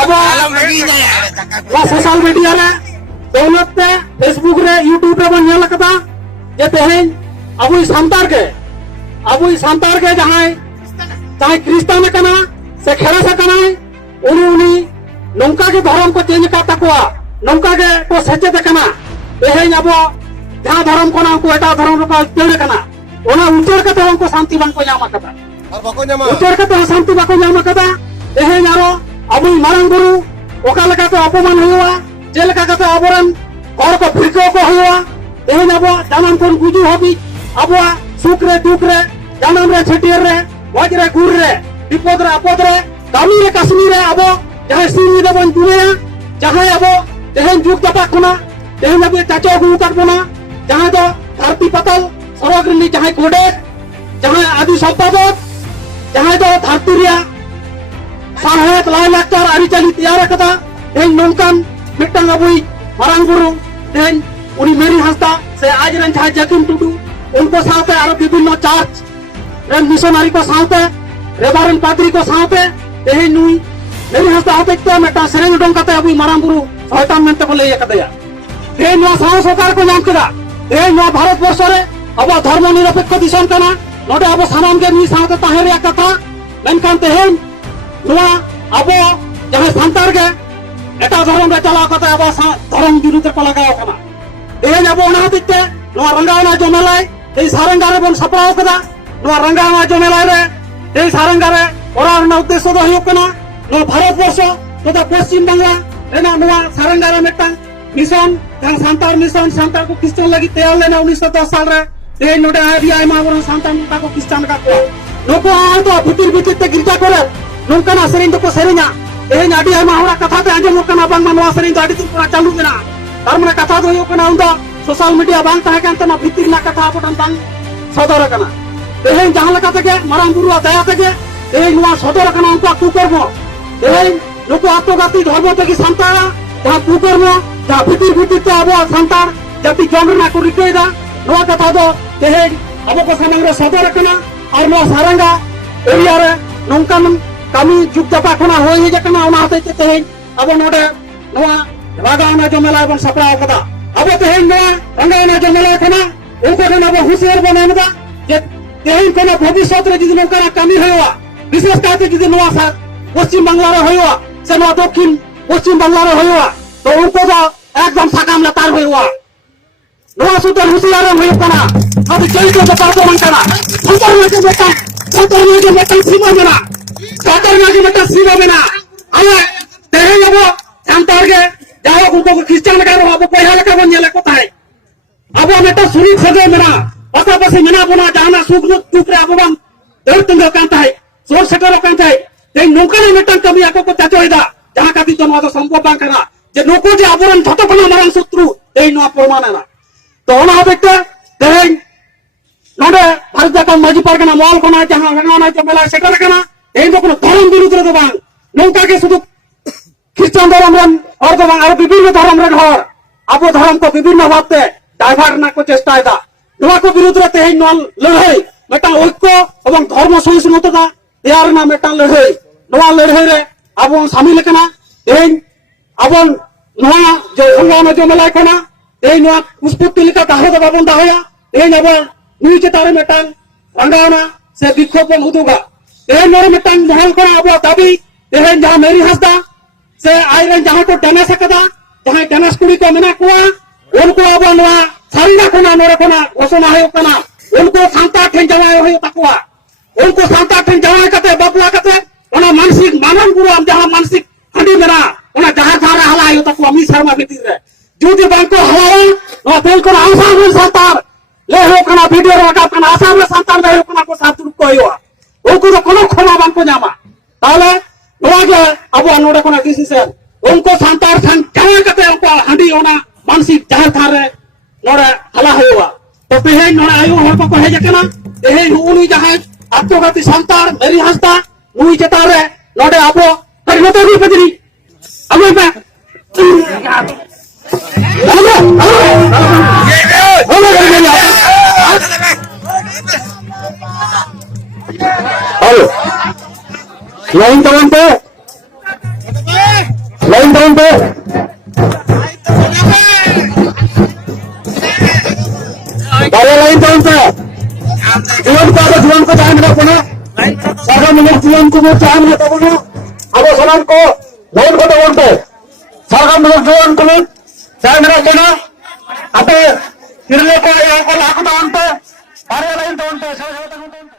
अब social media रे दौलत पे फेसबुक रे यूट्यूब रे बन नेल कदा जे तेहेन अबु सांतार के जहां चाहे क्रिस्तान कना से खेरा से कना उनी नौका के धर्म को चेंज का तकवा नौका के को सचेत कना तेहेन अब जहां धर्म को ना को एटा धर्म को तेड़ कना ओना उचर के धर्म को शांति बन को जामा कदा और बको ᱧᱟᱢᱟ उचर के शांति बको जामा कदा तेहेन आरो अब मारंग गुरु ओका लगा तो अपमान हुआ जे लगा तो अबरन और को फिरको को हुआ तेहेन अब जानम कोन गुजु हबी अब सुख रे दुख रे जानम रे छटियर रे वज रे गुर रे विपद रे आपद रे कामी रे कश्मीर रे अब जहां सिनी दे बन जुने जहां अब तेहेन जुग जपा खुना तेहेन अब चाचो गुरु करबना जहां तो धरती पतल सरगरली जहां कोडे जहां आदि संपादक जहां तो धरती रिया साहेब लाई लाचार आरिचाली तैयार कदा तेहेन नोंकान मिटन अबुई मारांग गुरु तेहेन उनी मेरी हंसदा से आज रन जहां जकिम टुडू उनको साथे आरो विभिन्न चर्च रेन मिशनरी को साथे रेबारन पादरी को साथे तेहेन नुई मेरी हंसदा होते तो मेटा सेरेंग डोंग कते अबुई मारांग गुरु सयतान मेंते को लई कदया तेहेन नो साहस सरकार को नाम कदा तेहेन नो भारत वर्ष रे अब धर्म निरपेक्ष दिशन कना नोडे अब सामान के मी साथे ताहे रे कथा मेनकान तेहेन नुआ अब जहां सांतार के एटा धर्म रे चला कते अब धर्म विरुद्ध को लगाव कना तेहेन अब ओना हतिते नुआ रंगावना जमेलाय ए सारंगा रे बन सपराव कदा नुआ रंगावना जमेलाय रे ए सारंगा रे ओरार ना उद्देश्य दो हुयो कना नुआ भारत वर्ष तथा पश्चिम बांग्ला रेना नुआ सारंगा रे मेटा मिशन जहां सांतार को क्रिश्चियन लगी तैयार लेना 1910 साल रे तेहेन नोडे आरिया मा बर सांतार को क्रिश्चियन का को नको आ तो भीतर ते गिरजा करे नोंकाना सेरिन को सेरिना तेहेन आडी आमा होड़ा कथा ते आंजम कना बांग मनवा सेरिन आडी पूरा चालू मेना तार माने कथा दो हुयो कना उंदा सोशल मीडिया बांग ताहे कान तना भीतर ना कथा आपन बांग सदर कना तेहेन जहां लगा तके मारांग गुरु दया तके तेहेन नुआ सदर कना उनका कु करबो तेहेन नको आत्मघाती धर्म तके सांतार जहां कु करबो जहां भीतर ते अब सांतार जति जंगना को रिकेदा नुआ कथा दो तेहेन अब को सामंग रे सदर कना और नुआ सारंगा एरिया रे नोंकान कमी जुग जपा खुना होई जे कना ओना हते तेहेन अब नोडे नुआ रागाना जमेला बन सपराव कदा अब तेहेन नुआ रंगाना जमेला कना उनको कना अब हुशियार बनानदा जे तेहेन कना भविष्य रे जिदि नोंकाना कमी होया विशेष काते जिदि नुआ सा पश्चिम बांग्ला रे होया से नुआ दक्षिण पश्चिम बांग्ला रे होया तो उनको जो एकदम साकाम लतार होया नुआ सुतर हुशियार होया कना अब चल के बता दो मन कना सुतर में के बेटा सीमा मेना सीमा मेना अरे तेहेन अब सांतार के जाओ उनको क्रिश्चियन का अब पहिला लका बन जेले को ताई अब मेटा सुनी सजे मेना पता पसे मेना बना जाना सुख दुख रे अब बन देर तुंग कांता है सोर सेटर कांता है ते नौका ने मेटा कमी आको को चाचोइदा जहां का तो नो संभव बां करा जे नको जे अबरन झतो बना मारन शत्रु ते नो प्रमाणना तो ओना देखते तेहेन नोडे भारत का माजी पारगना मॉल कोना जहां रंगाना जमेला सेटर कना एन तो कोनो धर्म विरुद्ध रे बांग नौका के शुद्ध क्रिश्चियन धर्म रन और तो बांग विभिन्न धर्म रन हर अब धर्म को विभिन्न बाते डाइवर्ट ना को चेष्टा आइदा नुआ को विरुद्ध रे तेहेन नो लड़ाई मेटा ঐক্য এবং धर्म सहिष्णुता तैयार ना मेटा लड़ाई नुआ लड़ाई रे अब शामिल कना तेहेन अब नुआ जो रंगाना जमेला कना तेहेन नुआ पुष्पति लिका दाहो बाबन दाहोया तेहेन अब नुई चेतारे मेटा रंगाना से विक्षोभ हुदुगा तेहेन नोर मेटांग महल को अब दाबी तेहेन जहां मेरी हंसदा से आइरन जहां को टेनेस कदा जहां टेनेस कुड़ी को मेना कुआ उनको अब नवा सारिना कोना नोर कोना घोषणा है कना उनको सांता ठेन जवाय होय तकुआ उनको सांता ठेन जवाय कते बबला कते ओना मानसिक मानन गुरु हम जहां मानसिक हंडी मेना ओना जहां थारा हला है तकुआ मी शर्मा भीतर रे जुदी बैंको हलावा नो तेल को आशा में सांतार ले हो कना वीडियो रका कना आशा में सांतार ले हो कना को साथ को होया उनको तो कोनो खोना बांग को जामा ताले नोगे अब नोडे कोना डिसीजन उनको सांतार सन जहां कते उनको हंडी होना मानसिक जहां थारे नोडे हला होया तो तेहेन नोडे आयु हर को कहे जकना तेहेन उनी जहां आत्मघाती सांतार मेरी हंसता नुई चेतारे नोडे अब परिणत भी पदरी अब मैं हेलो लाइन तवन पे लाइन तवन पे बारे लाइन तवन पे जीवन को अब जीवन को चाहे मिला पुनः सारा मिनट जीवन को वो चाहे मिला तब ना अब सलाम को लाइन को तवन पे सारा मिनट जीवन को चाहे मिला पुनः अब किरले को यहाँ को लाख तवन पे बारे लाइन तवन पे